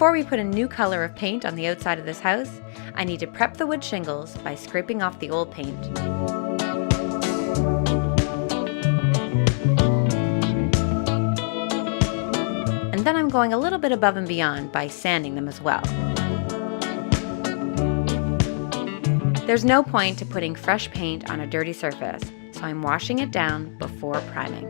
Before we put a new color of paint on the outside of this house, I need to prep the wood shingles by scraping off the old paint. And then I'm going a little bit above and beyond by sanding them as well. There's no point to putting fresh paint on a dirty surface, so I'm washing it down before priming.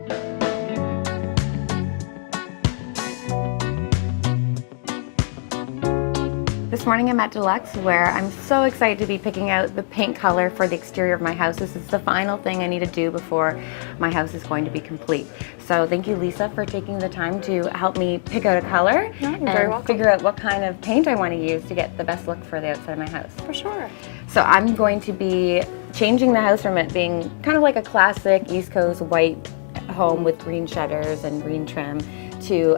This morning I'm at DULUX, where I'm so excited to be picking out the paint color for the exterior of my house. This is the final thing I need to do before my house is going to be complete. So thank you, Lisa, for taking the time to help me pick out a color and figure out what kind of paint I want to use to get the best look for the outside of my house. For sure. So I'm going to be changing the house from it being kind of like a classic East Coast white home with green shutters and green trim to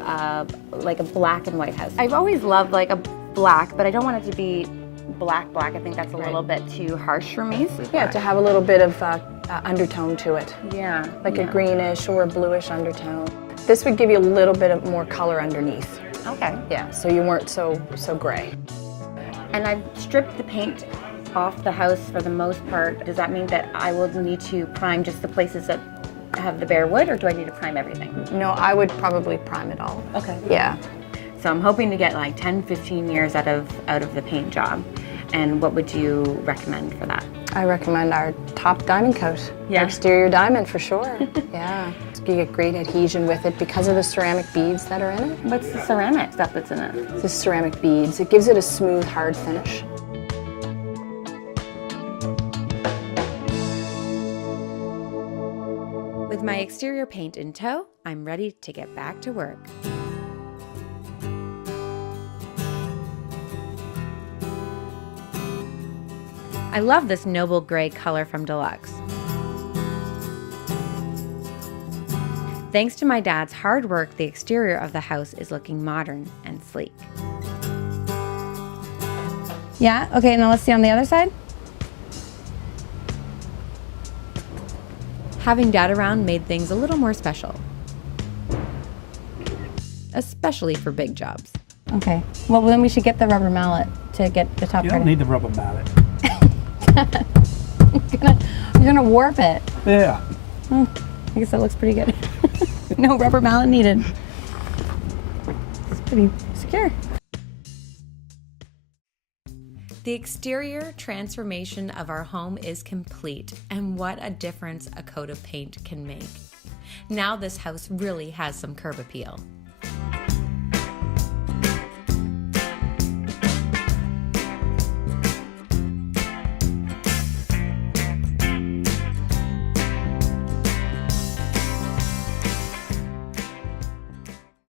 like a black and white house. I've always loved like a black, but I don't want it to be black. I think that's a little bit too harsh for me. So yeah, to have a little bit of undertone to it. Yeah. Like a greenish or a bluish undertone. This would give you a little bit of more color underneath. Okay. Yeah, so you weren't so gray. And I've stripped the paint off the house for the most part. Does that mean that I will need to prime just the places that have the bare wood, or do I need to prime everything? No, I would probably prime it all. Okay. Yeah. So I'm hoping to get like 10, 15 years out of the paint job. And what would you recommend for that? I recommend our top diamond coat. Yeah. Exterior diamond for sure. Yeah. You get great adhesion with it because of the ceramic beads that are in it. What's the ceramic stuff that's in it? It's the ceramic beads. It gives it a smooth, hard finish. With my exterior paint in tow, I'm ready to get back to work. I love this noble gray color from DULUX. Thanks to my dad's hard work, the exterior of the house is looking modern and sleek. Yeah, okay, now let's see on the other side. Having Dad around made things a little more special. Especially for big jobs. Okay, well then we should get the rubber mallet to get the top part. You don't need the rubber mallet. You're gonna warp it. Yeah. I guess that looks pretty good. No rubber mallet needed. It's pretty secure. The exterior transformation of our home is complete, and what a difference a coat of paint can make. Now this house really has some curb appeal.